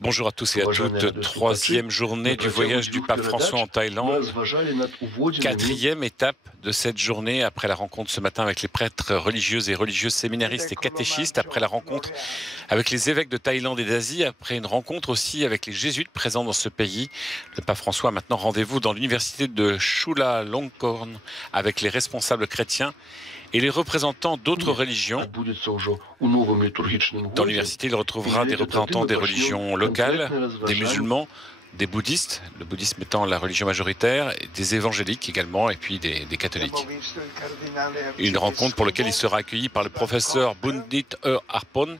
Bonjour à tous et à toutes. Troisième journée du voyage du pape François en Thaïlande. Quatrième étape de cette journée après la rencontre ce matin avec les prêtres religieux et religieuses séminaristes et catéchistes, après la rencontre avec les évêques de Thaïlande et d'Asie, après une rencontre aussi avec les jésuites présents dans ce pays. Le pape François a maintenant rendez-vous dans l'université de Chulalongkorn avec les responsables chrétiens et les représentants d'autres religions. Dans l'université, il retrouvera des représentants des religions locales, des musulmans, des bouddhistes, le bouddhisme étant la religion majoritaire, des évangéliques également, et puis des catholiques. Une rencontre pour laquelle il sera accueilli par le professeur Bundit Harpon,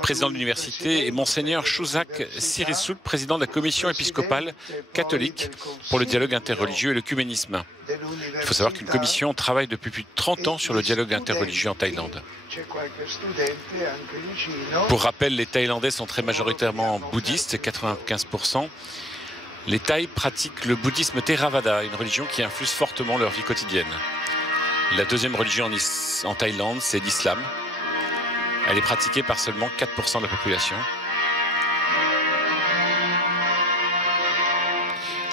président de l'université, et monseigneur Shuzak Sirisoul, président de la commission épiscopale catholique pour le dialogue interreligieux et l'œcuménisme. Il faut savoir qu'une commission travaille depuis plus de 30 ans sur le dialogue interreligieux en Thaïlande. Pour rappel, les Thaïlandais sont très majoritairement bouddhistes, 95%. Les Thaïs pratiquent le bouddhisme Theravada, une religion qui influe fortement leur vie quotidienne. La deuxième religion en Thaïlande, c'est l'islam. Elle est pratiquée par seulement 4% de la population.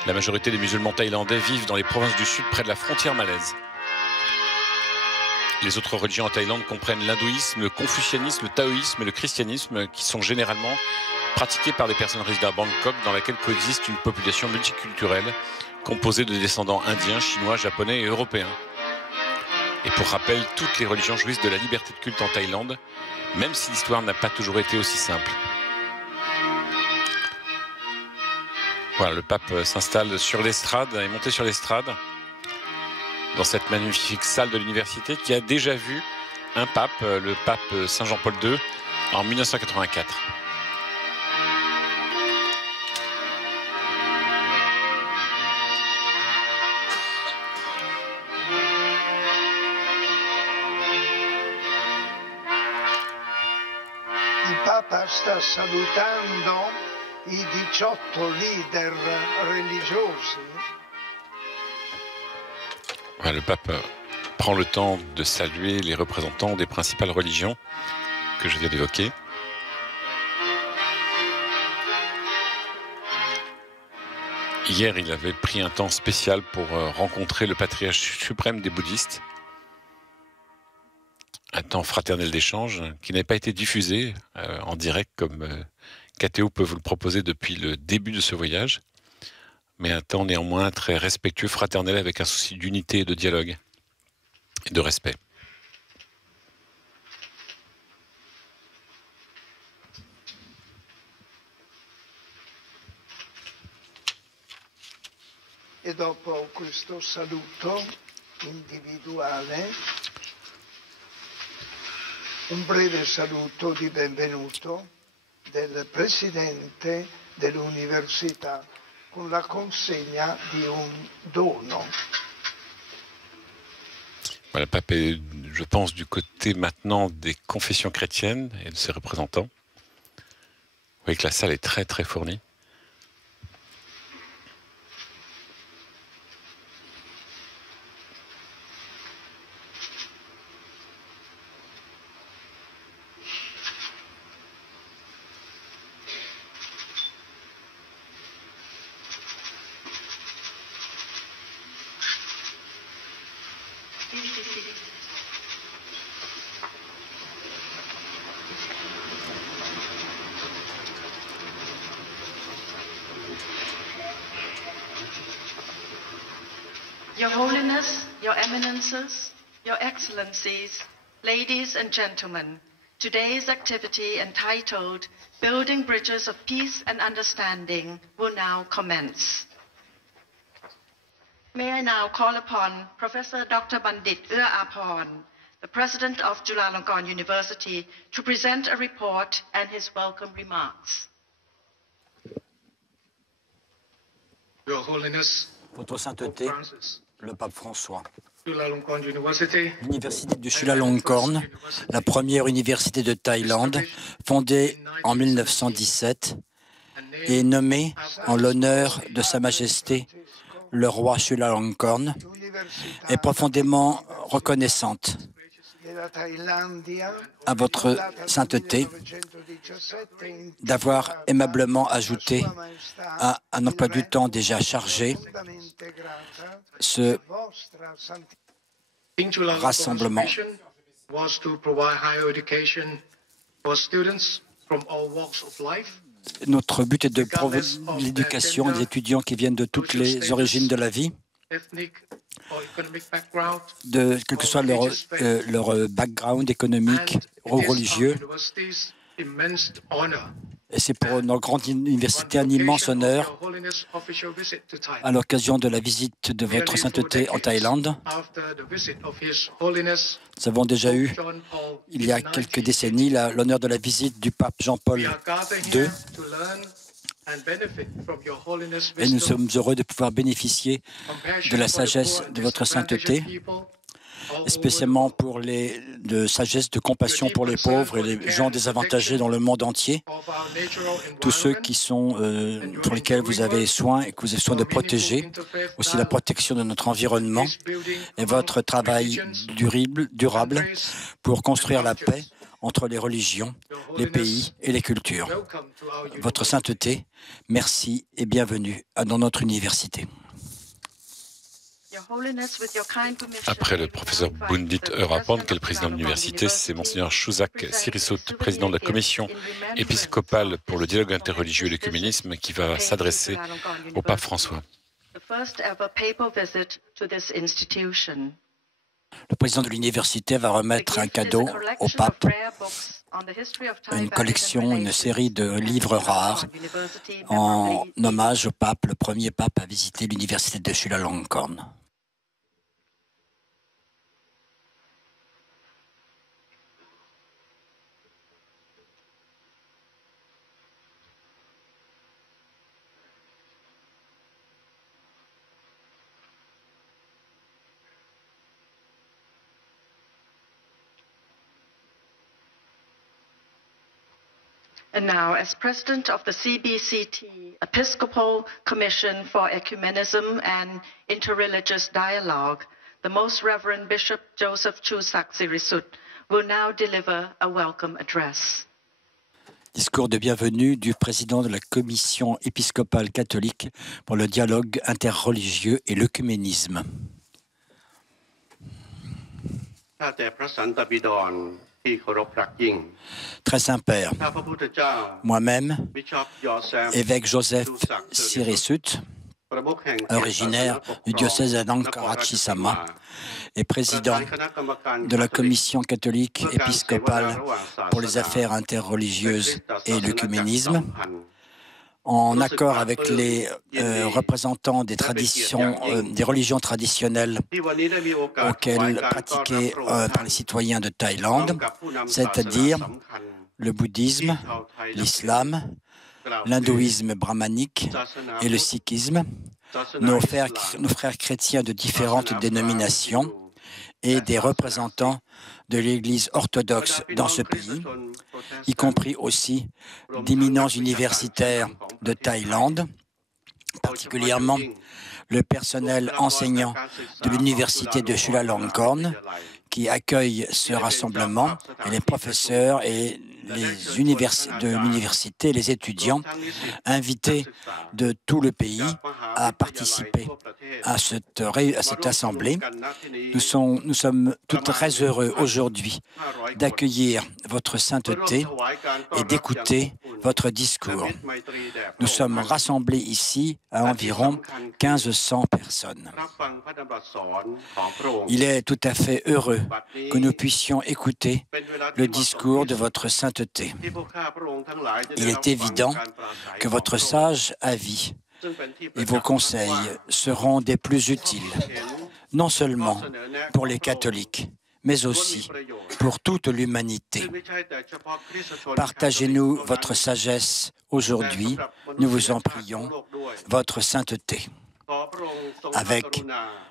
La majorité des musulmans thaïlandais vivent dans les provinces du sud près de la frontière malaise. Les autres religions en Thaïlande comprennent l'hindouisme, le confucianisme, le taoïsme et le christianisme qui sont généralement pratiqués par des personnes résidant à Bangkok, dans laquelle coexiste une population multiculturelle composée de descendants indiens, chinois, japonais et européens. Et pour rappel, toutes les religions jouissent de la liberté de culte en Thaïlande, même si l'histoire n'a pas toujours été aussi simple. Voilà, le pape s'installe sur l'estrade, est monté sur l'estrade, dans cette magnifique salle de l'université qui a déjà vu un pape, le pape Saint Jean-Paul II, en 1984. Il Papa sta salutando i 18 leader religiosi. Le pape prend le temps de saluer les représentants des principales religions que je viens d'évoquer. Hier, il avait pris un temps spécial pour rencontrer le patriarche suprême des bouddhistes. Un temps fraternel d'échange qui n'avait pas été diffusé en direct comme KTO peut vous le proposer depuis le début de ce voyage, mais un temps néanmoins très respectueux, fraternel, avec un souci d'unité et de dialogue et de respect. E dopo questo saluto individuale, un breve saluto di benvenuto del presidente dell'università con la consegna di un dono. Voilà, le pape est, je pense, du côté maintenant des confessions chrétiennes et de ses représentants. Vous voyez que la salle est très très fournie. Your Holiness, Your Eminences, Your Excellencies, ladies and gentlemen, today's activity entitled Building Bridges of Peace and Understanding will now commence. May I now call upon Professor Dr. Bandit Apon, the President of Chulalongkorn University, to present a report and his welcome remarks. Your Holiness, Votre Sainteté, le pape François. Chulalongkorn University. L'université de Chulalongkorn, la première université de Thaïlande, fondée en 1917, est nommée en l'honneur de Sa Majesté le roi Chulalongkorn, est profondément reconnaissante à votre sainteté d'avoir aimablement ajouté à un emploi du temps déjà chargé ce rassemblement. Notre but est de promouvoir l'éducation des étudiants qui viennent de toutes les origines de la vie, quel que soit leur background économique ou religieux. Et c'est pour notre grande université un immense honneur à l'occasion de la visite de votre sainteté en Thaïlande. Nous avons déjà eu, il y a quelques décennies, l'honneur de la visite du pape Jean-Paul II. Et nous sommes heureux de pouvoir bénéficier de la sagesse de votre sainteté, spécialement pour de sagesse, de compassion pour les pauvres et les gens désavantagés dans le monde entier, tous ceux qui sont, pour lesquels vous avez soin et que vous avez soin de protéger, aussi la protection de notre environnement et votre travail durable pour construire la paix entre les religions, les pays et les cultures. Votre sainteté, merci et bienvenue dans notre université. Après le professeur Bundit Eurapan, qui est le président de l'université, c'est Monseigneur Chusak Sirisut, président de la commission épiscopale pour le dialogue interreligieux et l'écuménisme, qui va s'adresser au pape François. Le président de l'université va remettre un cadeau au pape, une collection, une série de livres rares en hommage au pape, le premier pape à visiter l'université de Chulalongkorn. And now, as President of the CBCT, Episcopal Commission for Ecumenism and Interreligious Dialogue, the Most Reverend Bishop Joseph Chusak Sirisut will now deliver a welcome address. Discours de bienvenue du président de la Commission épiscopale catholique pour le dialogue interreligieux et l'œcuménisme. Très Saint-Père, moi-même, évêque Joseph Sirisut, originaire du diocèse d'Angkarachi-Sama et président de la Commission catholique épiscopale pour les affaires interreligieuses et l'œcuménisme, en accord avec les représentants des traditions, des religions traditionnelles auxquelles pratiquées par les citoyens de Thaïlande, c'est-à-dire le bouddhisme, l'islam, l'hindouisme brahmanique et le sikhisme, nos frères chrétiens de différentes dénominations et des représentants de l'Église orthodoxe dans ce pays, y compris aussi d'éminents universitaires de Thaïlande, particulièrement le personnel enseignant de l'université de Chulalongkorn, qui accueille ce rassemblement, et les professeurs et de l'université, les étudiants invités de tout le pays à participer à cette assemblée. Nous sommes tous très heureux aujourd'hui d'accueillir votre sainteté et d'écouter votre discours. Nous sommes rassemblés ici à environ 1500 personnes. Il est tout à fait heureux que nous puissions écouter le discours de votre sainteté. Il est évident que votre sage avis et vos conseils seront des plus utiles, non seulement pour les catholiques, mais aussi pour toute l'humanité. Partagez-nous votre sagesse aujourd'hui, nous vous en prions, votre sainteté, avec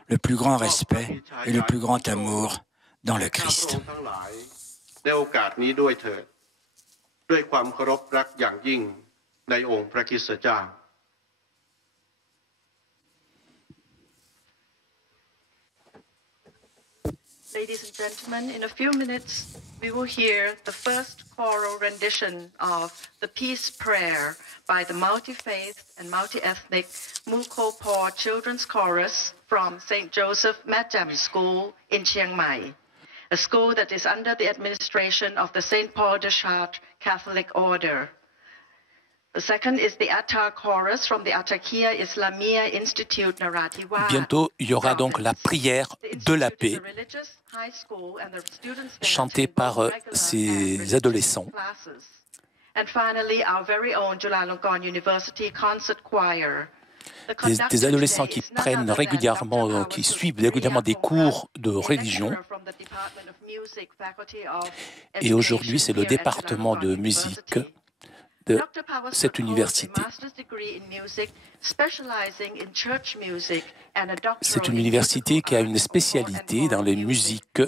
le plus grand respect et le plus grand amour dans le Christ. ladies and gentlemen, in a few minutes we will hear the first choral rendition of the Peace Prayer by the multi-faith and multi-ethnic Muko Por Children's Chorus from St. Joseph Madam School in Chiang Mai, a school that is under the administration of the St. Paul de Chartres Catholic Order. The second is the Attar Chorus from the Atakia Islamia Institute Narathiwat. Bientôt, il y aura donc la prière de la paix, chantée par ces adolescents. And finally, our very own Chulalongkorn University Concert Choir. Des adolescents qui prennent régulièrement, qui suivent régulièrement des cours de religion. Et aujourd'hui, c'est le département de musique de cette université. C'est une université qui a une spécialité dans les musiques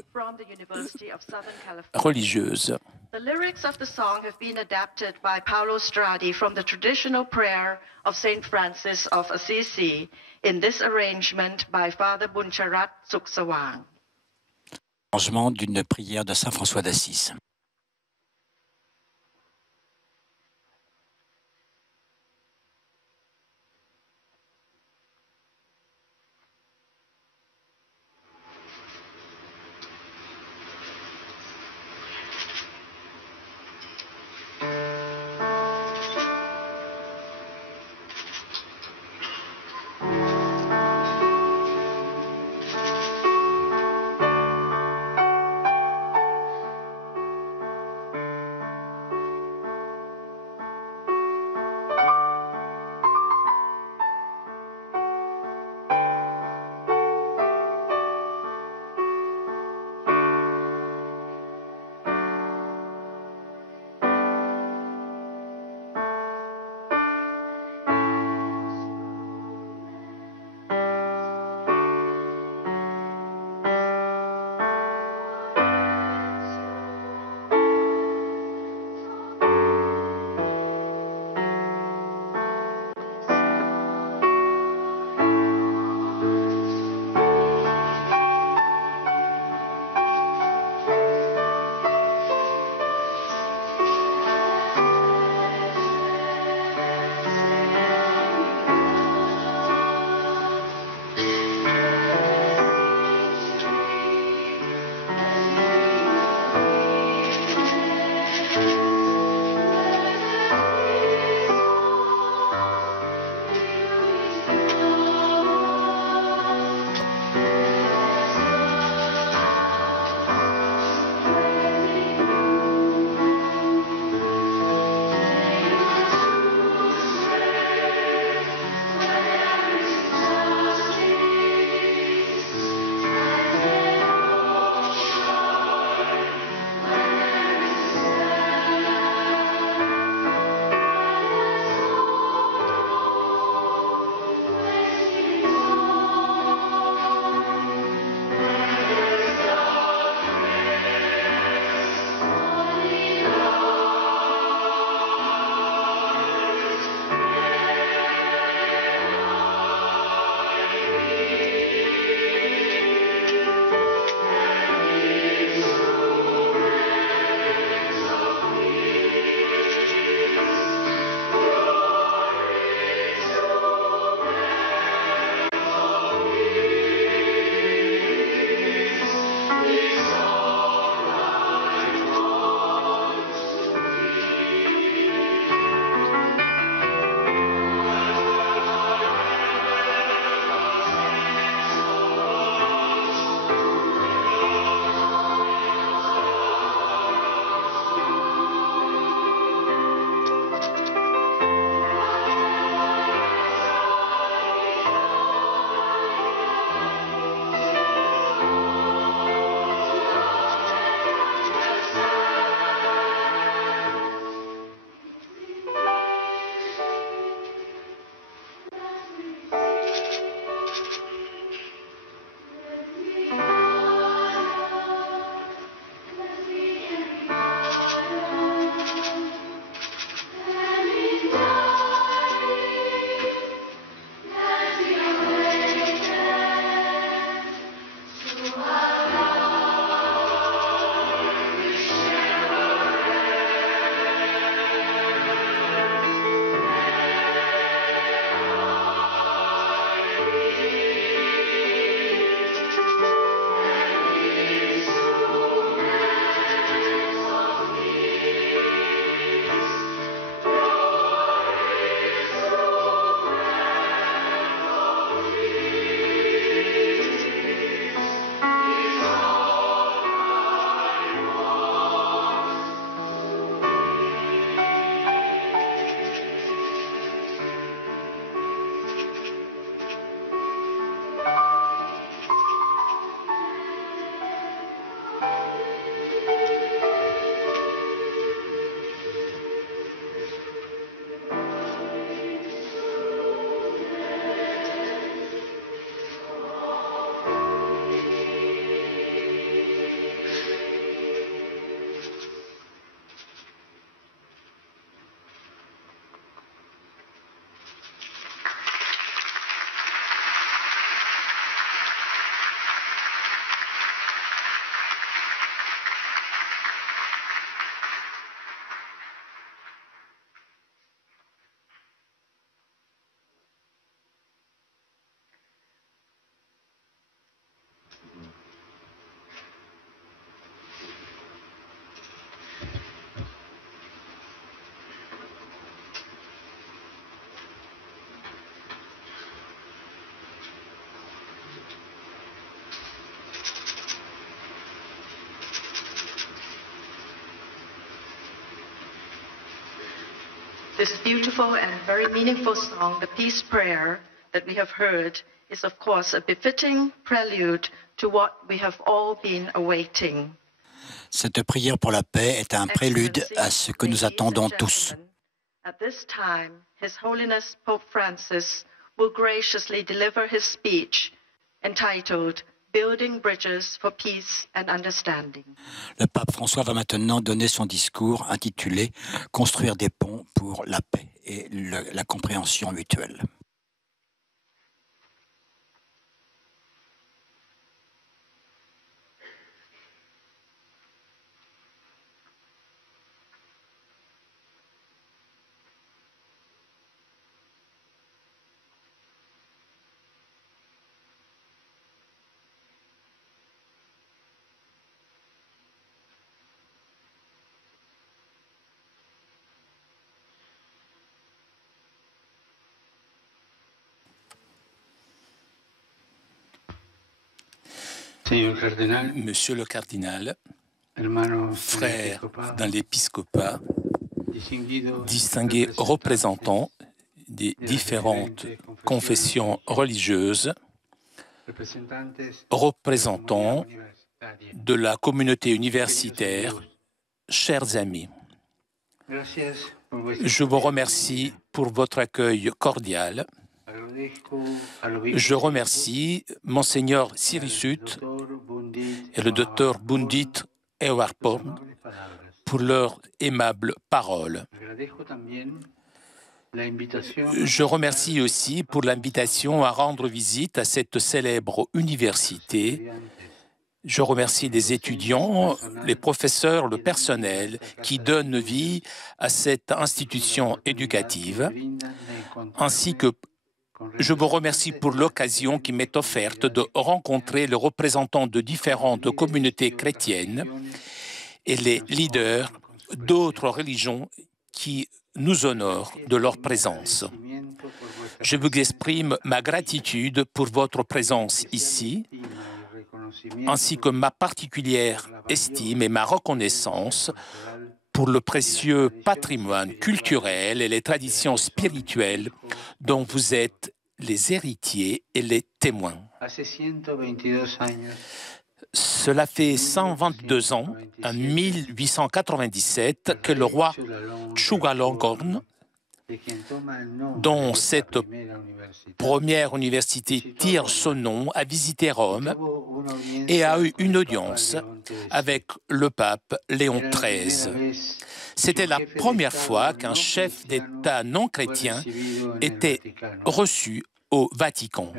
religieuses. The lyrics of the song have been adapted by Paolo Stradi from the traditional prayer of Saint Francis of Assisi in this arrangement by Father Buncharat Suksawang. Arrangement d'une prière de Saint François d'Assise. This beautiful and very meaningful song, the Peace Prayer, that we have heard, is of course a befitting prelude to what we have all been awaiting. Cette prière pour la paix est un prélude à ce que nous attendons tous. At this time, His Holiness Pope Francis will graciously deliver his speech entitled Building Bridges for Peace and Understanding. Le pape François va maintenant donner son discours intitulé Construire des ponts pour la paix et la compréhension mutuelle. Monsieur le cardinal, frère dans l'épiscopat, distingués représentants des différentes confessions religieuses, représentants de la communauté universitaire, chers amis, je vous remercie pour votre accueil cordial. Je remercie Monseigneur Sirisut et le docteur Bundit Ewarporn pour leurs aimables paroles. Je remercie aussi pour l'invitation à rendre visite à cette célèbre université. Je remercie les étudiants, les professeurs, le personnel qui donnent vie à cette institution éducative, ainsi que je vous remercie pour l'occasion qui m'est offerte de rencontrer les représentants de différentes communautés chrétiennes et les leaders d'autres religions qui nous honorent de leur présence. Je vous exprime ma gratitude pour votre présence ici, ainsi que ma particulière estime et ma reconnaissance pour le précieux patrimoine culturel et les traditions spirituelles dont vous êtes les héritiers et les témoins. Cela fait 122 ans, en 1897, que le roi Chulalongkorn, dont cette première université tire son nom, a visité Rome et a eu une audience avec le pape Léon XIII. C'était la première fois qu'un chef d'État non chrétien était reçu au Vatican.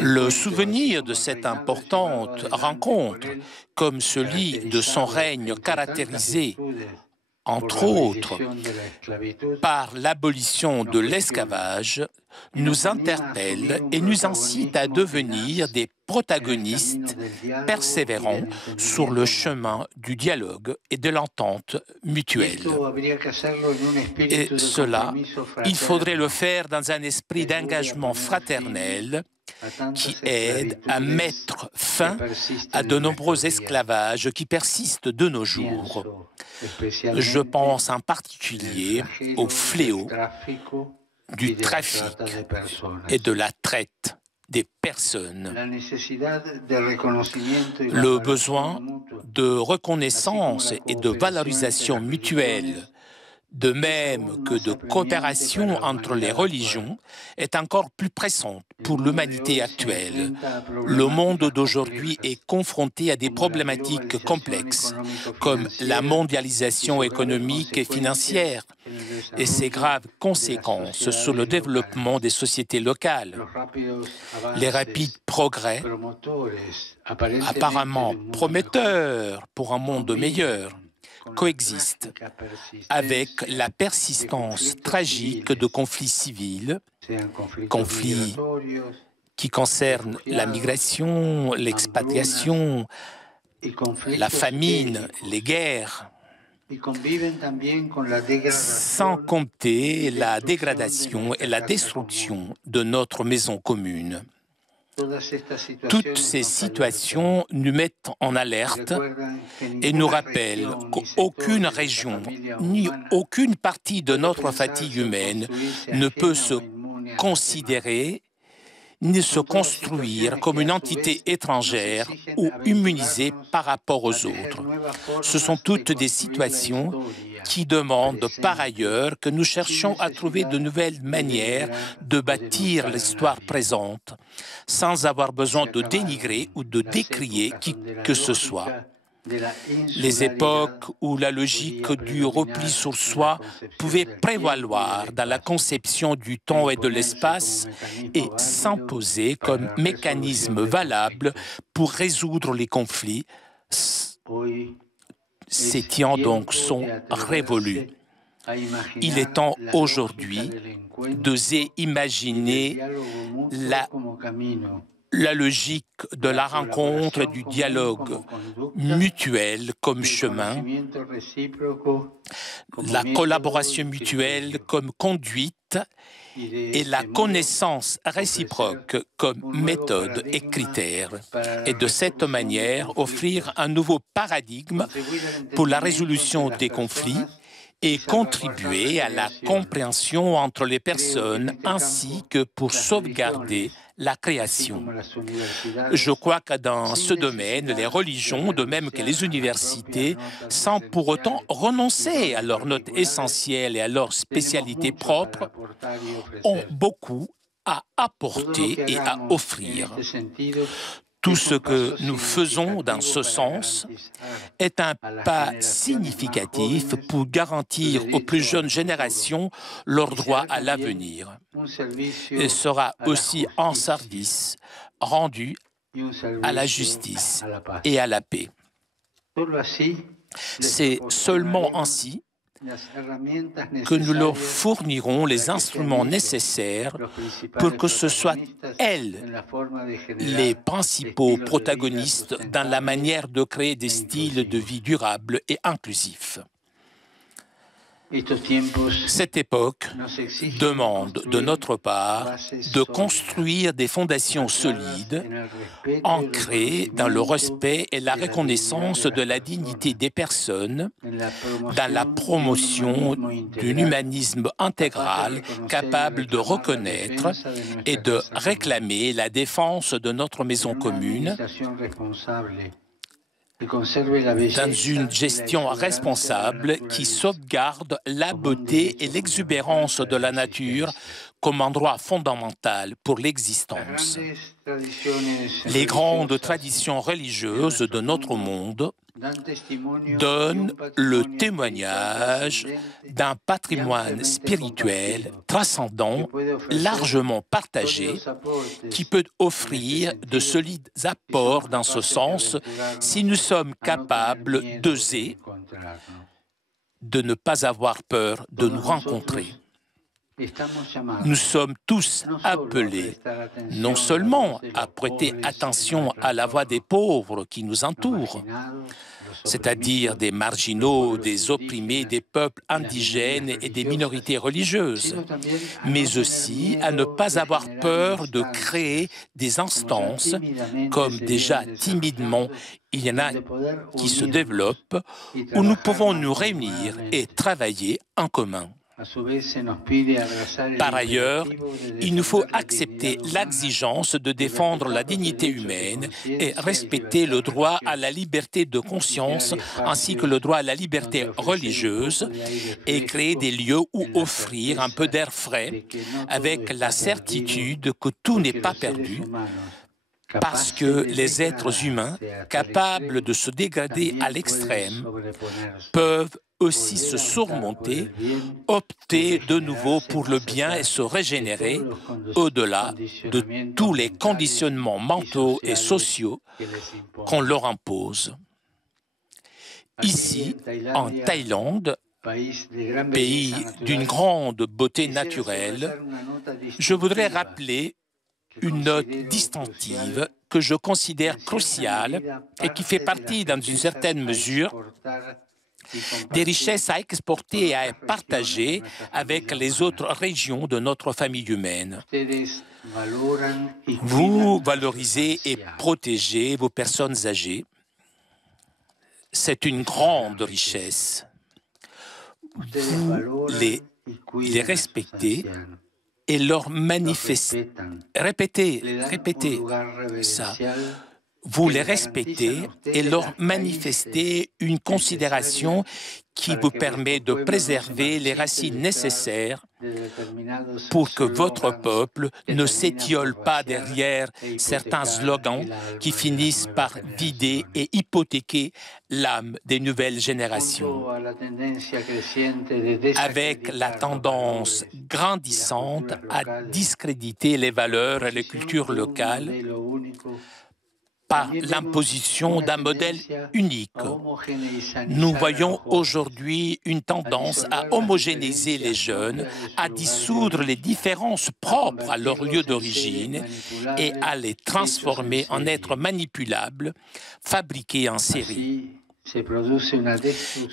Le souvenir de cette importante rencontre, comme celui de son règne caractérisé, entre autres, par l'abolition de l'esclavage, nous interpelle et nous incite à devenir des protagonistes persévérants sur le chemin du dialogue et de l'entente mutuelle. Et cela, il faudrait le faire dans un esprit d'engagement fraternel qui aide à mettre fin à de nombreux esclavages qui persistent de nos jours. Je pense en particulier au fléau du trafic et de la traite des personnes. Le besoin de reconnaissance et de valorisation mutuelle, de même que de coopération entre les religions, est encore plus pressante pour l'humanité actuelle. Le monde d'aujourd'hui est confronté à des problématiques complexes, comme la mondialisation économique et financière, et ses graves conséquences sur le développement des sociétés locales. Les rapides progrès, apparemment prometteurs pour un monde meilleur, coexistent avec la persistance tragique de conflits civils, conflits qui concernent la migration, l'expatriation, la famine, les guerres, sans compter la dégradation et la destruction de notre maison commune. Toutes ces situations nous mettent en alerte et nous rappellent qu'aucune région ni aucune partie de notre fatigue humaine ne peut se considérer ni se construire comme une entité étrangère ou immunisée par rapport aux autres. Ce sont toutes des situations qui demandent par ailleurs que nous cherchions à trouver de nouvelles manières de bâtir l'histoire présente, sans avoir besoin de dénigrer ou de décrier qui que ce soit. Les époques où la logique du repli sur soi pouvait prévaloir dans la conception du temps et de l'espace et s'imposer comme mécanisme valable pour résoudre les conflits, ces temps donc sont révolus. Il est temps aujourd'hui d'oser imaginer la logique de la rencontre et du dialogue mutuel comme chemin, la collaboration mutuelle comme conduite et la connaissance réciproque comme méthode et critère, et de cette manière offrir un nouveau paradigme pour la résolution des conflits et contribuer à la compréhension entre les personnes ainsi que pour sauvegarder la création. Je crois que dans ce domaine, les religions, de même que les universités, sans pour autant renoncer à leurs notes essentielles et à leurs spécialités propres, ont beaucoup à apporter et à offrir. Tout ce que nous faisons dans ce sens est un pas significatif pour garantir aux plus jeunes générations leur droit à l'avenir et sera aussi un service rendu à la justice et à la paix. C'est seulement ainsi que nous leur fournirons les instruments nécessaires pour que ce soit elles les principaux protagonistes dans la manière de créer des styles de vie durables et inclusifs. Cette époque demande de notre part de construire des fondations solides, ancrées dans le respect et la reconnaissance de la dignité des personnes, dans la promotion d'un humanisme intégral capable de reconnaître et de réclamer la défense de notre maison commune, dans une gestion responsable qui sauvegarde la beauté et l'exubérance de la nature comme un droit fondamental pour l'existence. Les grandes traditions religieuses de notre monde donnent le témoignage d'un patrimoine spirituel transcendant, largement partagé, qui peut offrir de solides apports dans ce sens si nous sommes capables d'oser, de ne pas avoir peur de nous rencontrer. Nous sommes tous appelés non seulement à prêter attention à la voix des pauvres qui nous entourent, c'est-à-dire des marginaux, des opprimés, des peuples indigènes et des minorités religieuses, mais aussi à ne pas avoir peur de créer des instances, comme déjà timidement il y en a qui se développent, où nous pouvons nous réunir et travailler en commun. Par ailleurs, il nous faut accepter l'exigence de défendre la dignité humaine et respecter le droit à la liberté de conscience ainsi que le droit à la liberté religieuse et créer des lieux où offrir un peu d'air frais avec la certitude que tout n'est pas perdu parce que les êtres humains capables de se dégrader à l'extrême peuvent aussi se surmonter, opter de nouveau pour le bien et se régénérer au-delà de tous les conditionnements mentaux et sociaux qu'on leur impose. Ici, en Thaïlande, pays d'une grande beauté naturelle, je voudrais rappeler une note distinctive que je considère cruciale et qui fait partie, dans une certaine mesure, des richesses à exporter et à partager avec les autres régions de notre famille humaine. Vous valorisez et protégez vos personnes âgées. C'est une grande richesse. Vous les respectez et leur manifestez. Répétez ça. Vous les respectez et leur manifestez une considération qui vous permet de préserver les racines nécessaires pour que votre peuple ne s'étiole pas derrière certains slogans qui finissent par vider et hypothéquer l'âme des nouvelles générations. Avec la tendance grandissante à discréditer les valeurs et les cultures locales, par l'imposition d'un modèle unique. Nous voyons aujourd'hui une tendance à homogénéiser les jeunes, à dissoudre les différences propres à leur lieu d'origine et à les transformer en êtres manipulables, fabriqués en série.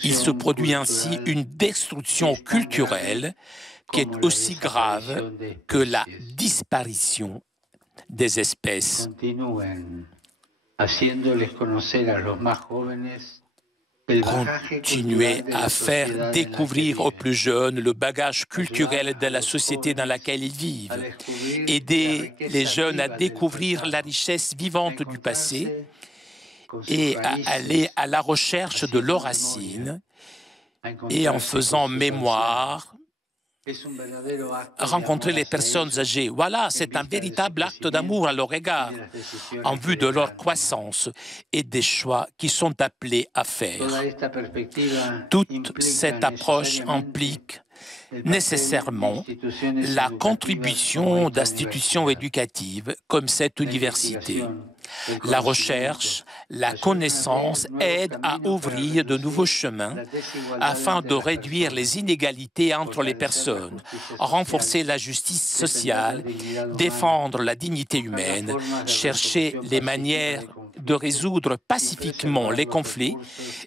Il se produit ainsi une destruction culturelle qui est aussi grave que la disparition des espèces. Continuer à faire découvrir aux plus jeunes le bagage culturel de la société dans laquelle ils vivent. Aider les jeunes à découvrir la richesse vivante du passé et à aller à la recherche de leurs racines et en faisant mémoire, rencontrer les personnes âgées. Voilà, c'est un véritable acte d'amour à leur égard, en vue de leur croissance et des choix qu'ils sont appelés à faire. Toute cette approche implique nécessairement la contribution d'institutions éducatives comme cette université. La recherche, la connaissance aident à ouvrir de nouveaux chemins afin de réduire les inégalités entre les personnes, renforcer la justice sociale, défendre la dignité humaine, chercher les manières de résoudre pacifiquement les conflits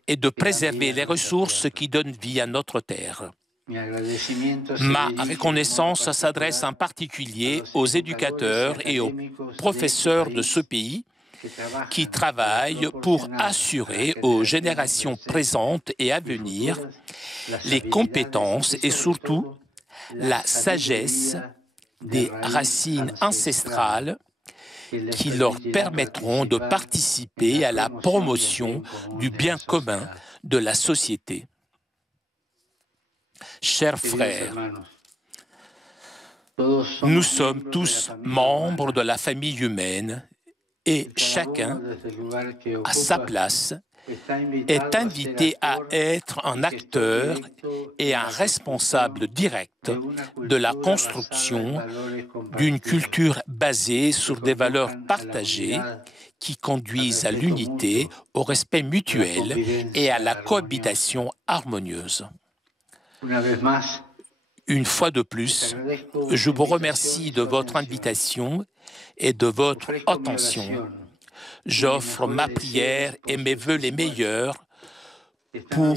et de préserver les ressources qui donnent vie à notre terre. Ma reconnaissance s'adresse en particulier aux éducateurs et aux professeurs de ce pays qui travaillent pour assurer aux générations présentes et à venir les compétences et surtout la sagesse des racines ancestrales qui leur permettront de participer à la promotion du bien commun de la société. Chers frères, nous sommes tous membres de la famille humaine et chacun, à sa place, est invité à être un acteur et un responsable direct de la construction d'une culture basée sur des valeurs partagées qui conduisent à l'unité, au respect mutuel et à la cohabitation harmonieuse. Une fois de plus, je vous remercie de votre invitation et de votre attention. J'offre ma prière et mes vœux les meilleurs pour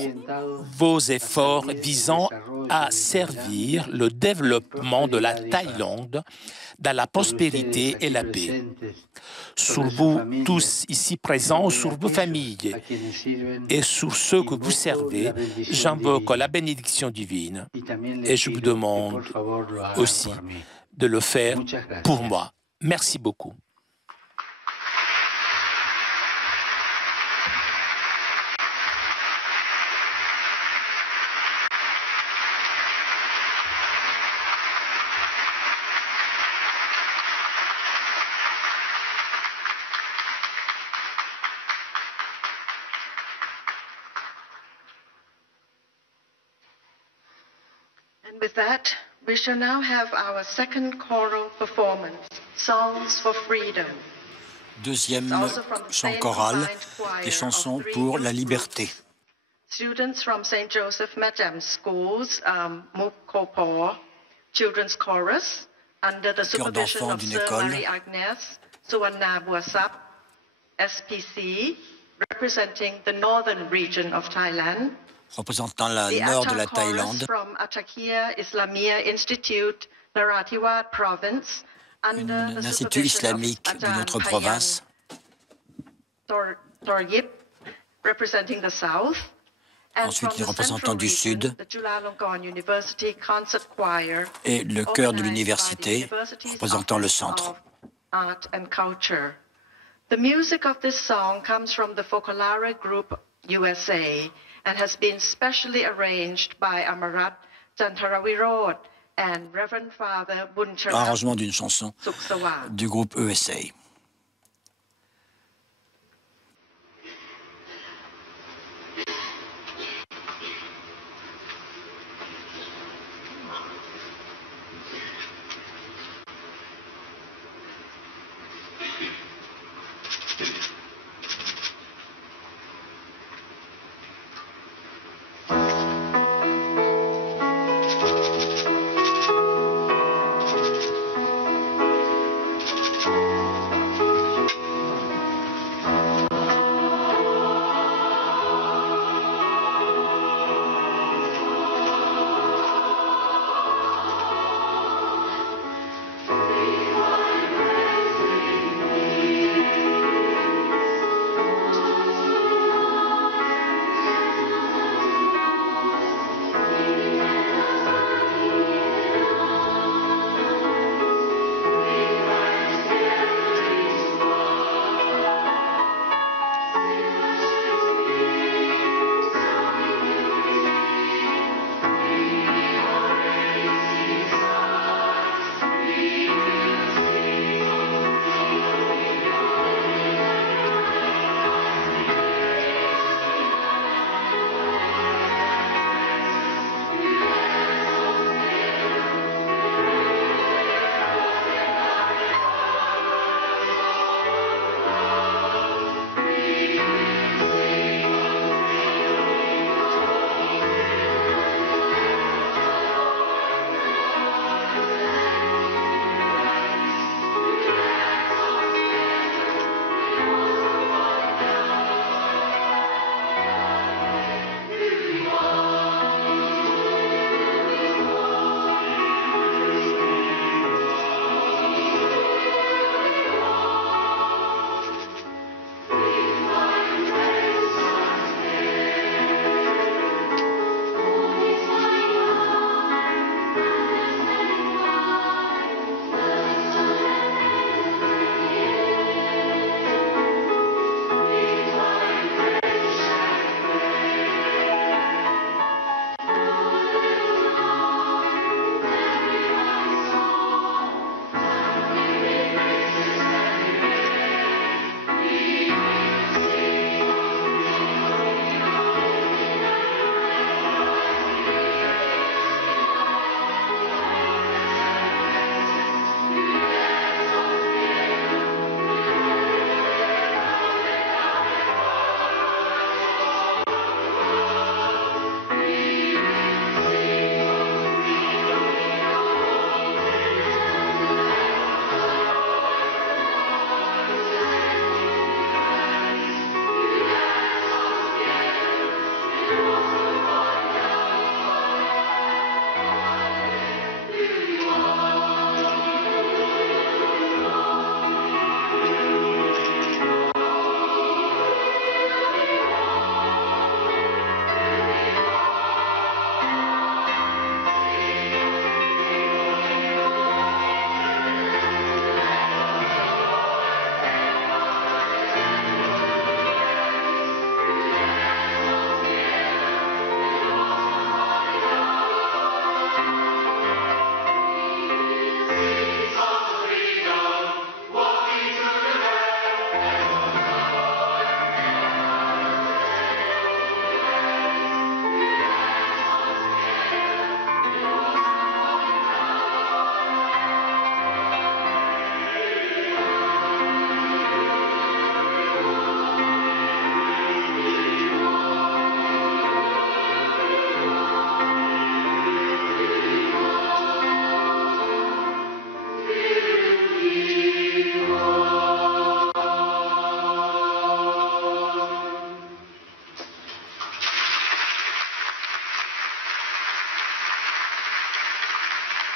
vos efforts visant à servir le développement de la Thaïlande dans la prospérité et la paix. Sur vous tous ici présents, sur vos familles et sur ceux que vous servez, j'invoque la bénédiction divine et je vous demande aussi de le faire pour moi. Merci beaucoup. And with that, we shall now have our second choral performance, Songs for Freedom. Deuxième chant choral, des chansons pour la liberté. Students from St. Joseph Madam Schools, Mukopor Children's Chorus, under the supervision of Sir Marie-Agnes Suwarnabuasap, SPC, representing the northern region of Thailand, représentant le nord de la Thaïlande. Un institut islamique d'une autre province. Ensuite, les représentants du Sud et le chœur de l'université représentant le centre. The music of this song comes from the Focolare Group USA and has been specially arranged by Amarat Jantaravirod and Reverend Father Buncharat. Arrangement d'une chanson du groupe USA.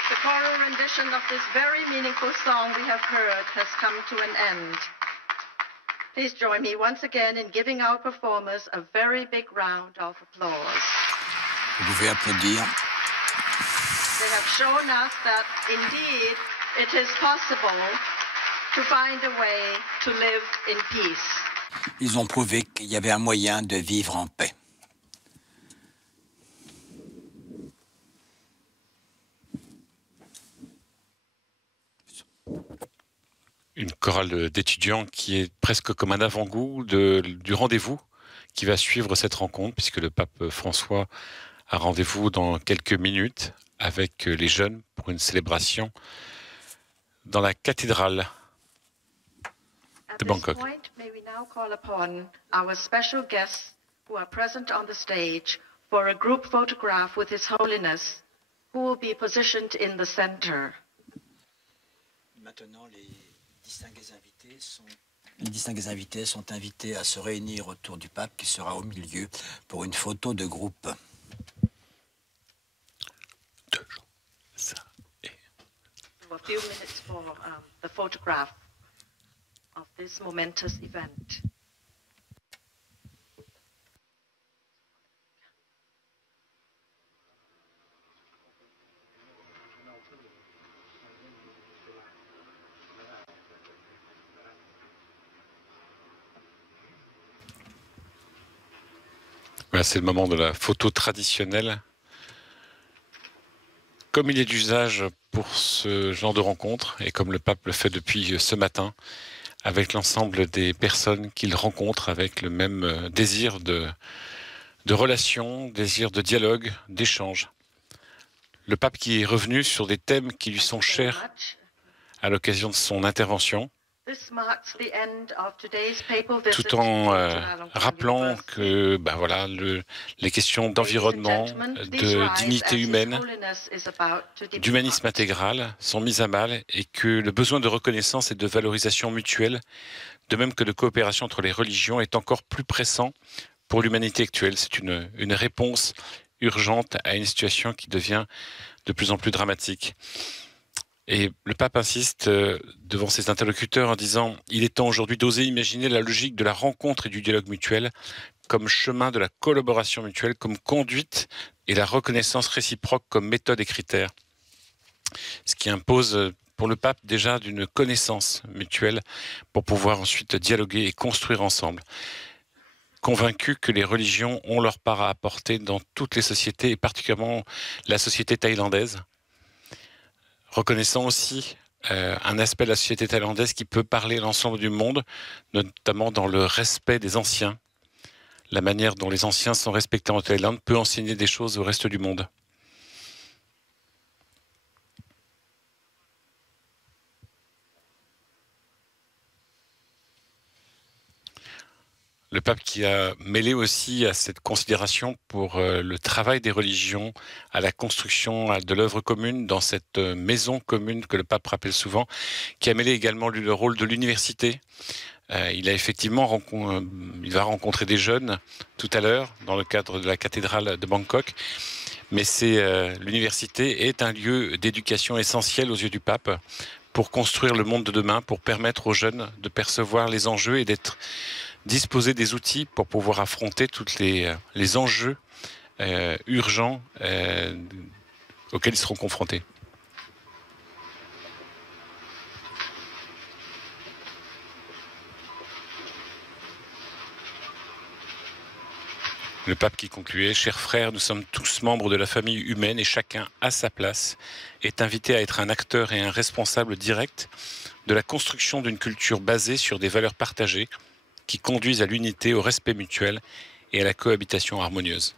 The choral rendition of this very meaningful song we have heard has come to an end. Please join me once again in giving our performers a very big round of applause. Vous pouvez applaudir. They have shown us that indeed it is possible to find a way to live in peace. Ils ont prouvé qu'il y avait un moyen de vivre en paix. Une chorale d'étudiants qui est presque comme un avant-goût du rendez-vous qui va suivre cette rencontre, puisque le pape François a rendez-vous dans quelques minutes avec les jeunes pour une célébration dans la cathédrale de Bangkok. At this point, may we now call upon our special guests who are present on the stage for a group photograph with His Holiness, who will be positioned in the center. Maintenant, les distingués invités sont invités à se réunir autour du pape qui sera au milieu pour une photo de groupe. A few minutes for the photograph of this momentous event. Voilà, c'est le moment de la photo traditionnelle. Comme il est d'usage pour ce genre de rencontre, et comme le pape le fait depuis ce matin, avec l'ensemble des personnes qu'il rencontre, avec le même désir de relation, désir de dialogue, d'échange. Le pape qui est revenu sur des thèmes qui lui sont chers à l'occasion de son intervention, tout en rappelant que les questions d'environnement, de dignité humaine, d'humanisme intégral sont mises à mal et que le besoin de reconnaissance et de valorisation mutuelle, de même que de coopération entre les religions, est encore plus pressant pour l'humanité actuelle. C'est une réponse urgente à une situation qui devient de plus en plus dramatique. Et le pape insiste devant ses interlocuteurs en disant « Il est temps aujourd'hui d'oser imaginer la logique de la rencontre et du dialogue mutuel comme chemin de la collaboration mutuelle, comme conduite et la reconnaissance réciproque comme méthode et critère. » Ce qui impose pour le pape déjà d'une connaissance mutuelle pour pouvoir ensuite dialoguer et construire ensemble. Convaincu que les religions ont leur part à apporter dans toutes les sociétés et particulièrement la société thaïlandaise. Reconnaissant aussi un aspect de la société thaïlandaise qui peut parler à l'ensemble du monde, notamment dans le respect des anciens. La manière dont les anciens sont respectés en Thaïlande peut enseigner des choses au reste du monde. Le pape qui a mêlé aussi à cette considération pour le travail des religions, à la construction de l'œuvre commune dans cette maison commune que le pape rappelle souvent, qui a mêlé également le rôle de l'université. Il a effectivement il va rencontrer des jeunes tout à l'heure dans le cadre de la cathédrale de Bangkok. Mais l'université est un lieu d'éducation essentiel aux yeux du pape pour construire le monde de demain, pour permettre aux jeunes de percevoir les enjeux et d'être disposer des outils pour pouvoir affronter tous les enjeux urgents auxquels ils seront confrontés. Le pape qui concluait « Chers frères, nous sommes tous membres de la famille humaine et chacun à sa place est invité à être un acteur et un responsable direct de la construction d'une culture basée sur des valeurs partagées qui conduisent à l'unité, au respect mutuel et à la cohabitation harmonieuse. »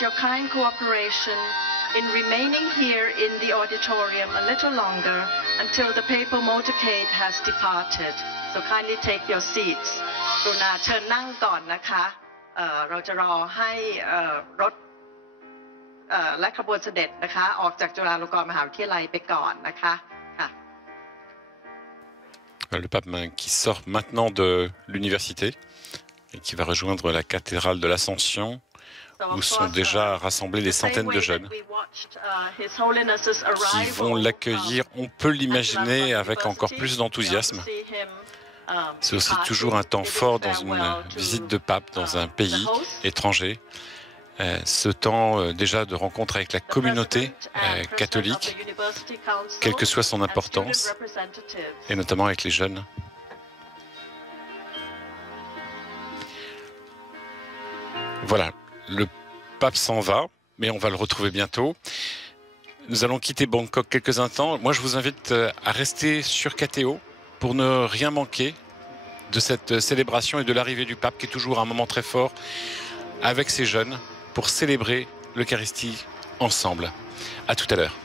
Your kind cooperation in remaining here in the auditorium a little longer until the papal motorcade has departed. So kindly take your seats. กรุณาเชิญนั่งก่อนนะคะเราจะรอให้รถและขบวนเสด็จนะคะออกจากจุฬาลงกรณ์มหาวิทยาลัยไปก่อนนะคะค่ะ Le pape qui sort maintenant de l'université et qui va rejoindre la cathédrale de l'Ascension, où sont déjà rassemblés des centaines de jeunes qui vont l'accueillir, on peut l'imaginer, avec encore plus d'enthousiasme. C'est aussi toujours un temps fort dans une visite de pape dans un pays étranger. Ce temps déjà de rencontre avec la communauté catholique, quelle que soit son importance, et notamment avec les jeunes. Voilà, le pape s'en va, mais on va le retrouver bientôt. Nous allons quitter Bangkok quelques instants. Moi, je vous invite à rester sur KTO pour ne rien manquer de cette célébration et de l'arrivée du pape, qui est toujours un moment très fort avec ces jeunes, pour célébrer l'Eucharistie ensemble. À tout à l'heure.